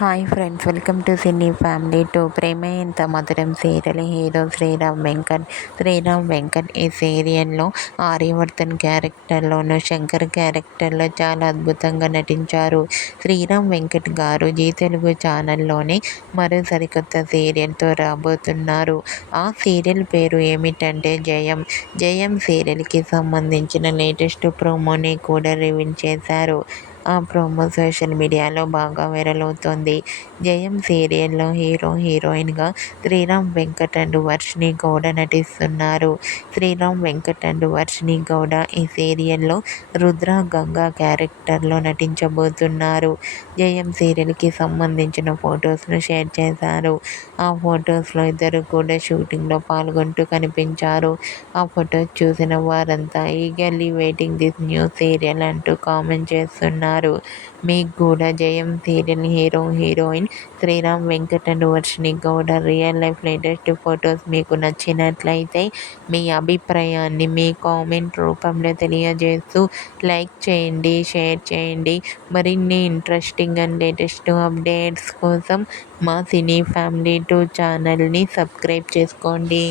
Hi friends, welcome to cine family two. ప్రేమే ఇంత మధురం సీరియల్ హీరో శ్రీరామ్ వెంకట్ ఈ సీరియల్లో ఆర్యవర్ధన్ క్యారెక్టర్లోను, శంకర్ క్యారెక్టర్లో చాలా అద్భుతంగా నటించారు. శ్రీరామ్ వెంకట్ గారు జీ తెలుగు ఛానల్లోనే మరో సరికొత్త సీరియల్తో రాబోతున్నారు. ఆ సీరియల్ పేరు ఏమిటంటే జయం సీరియల్కి సంబంధించిన లేటెస్ట్ ప్రోమోని కూడా రివీల్ చేశారు. ఆ ప్రోమో సోషల్ మీడియాలో బాగా వైరల్ అవుతోంది. జయం సీరియల్లో హీరోయిన్గా శ్రీరామ్ వెంకట్ అండ్ వర్షిణి గౌడ నటిస్తున్నారు. శ్రీరామ్ వెంకట్ అండ్ వర్షిణి గౌడ ఈ సీరియల్లో రుద్ర గంగా క్యారెక్టర్లో నటించబోతున్నారు. జయం సీరియల్కి సంబంధించిన ఫొటోస్ను షేర్ చేశారు. ఆ ఫొటోస్లో ఇద్దరు కూడా షూటింగ్లో పాల్గొంటూ కనిపించారు. ఆ ఫొటోస్ చూసిన వారంతా eagerly waiting this new serial అంటూ కామెంట్ చేస్తున్నారు. మీకు కూడా Jayam serial heroine Sreeram Venkat and Varshini Gowda real life latest photos మీకు నచ్చినట్లయితే మీ అభిప్రాయాన్ని మీ కామెంట్ రూపంలో తెలియజేస్తూ లైక్ చేయండి, షేర్ చేయండి. మరిన్ని ఇంట్రెస్టింగ్ అండ్ లేటెస్ట్ అప్డేట్స్ కోసం మా సినీ ఫ్యామిలీ 2 ఛానల్ని సబ్స్క్రైబ్ చేసుకోండి.